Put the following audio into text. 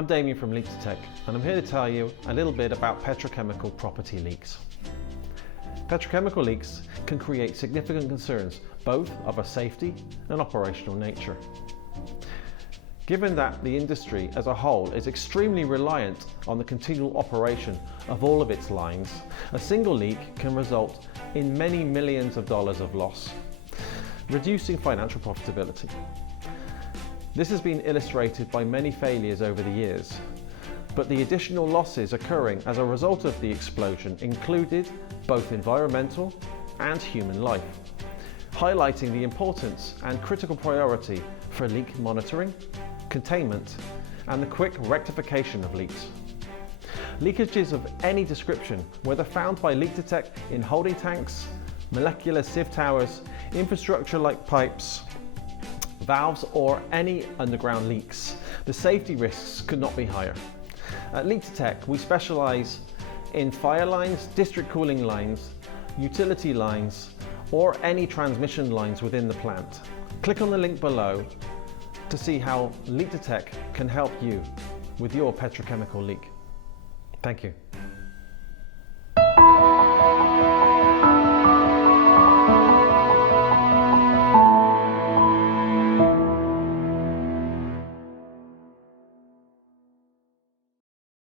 I'm Damien from LeakDtech, and I'm here to tell you a little bit about petrochemical property leaks. Petrochemical leaks can create significant concerns, both of a safety and operational nature. Given that the industry as a whole is extremely reliant on the continual operation of all of its lines, a single leak can result in many millions of dollars of loss, reducing financial profitability. This has been illustrated by many failures over the years, but the additional losses occurring as a result of the explosion included both environmental and human life, highlighting the importance and critical priority for leak monitoring, containment, and the quick rectification of leaks. Leakages of any description, whether found by LeakDtech in holding tanks, molecular sieve towers, infrastructure like pipes, valves, or any underground leaks, the safety risks could not be higher. At LeakDtech, we specialize in fire lines, district cooling lines, utility lines, or any transmission lines within the plant. Click on the link below to see how LeakDtech can help you with your petrochemical leak. Thank you.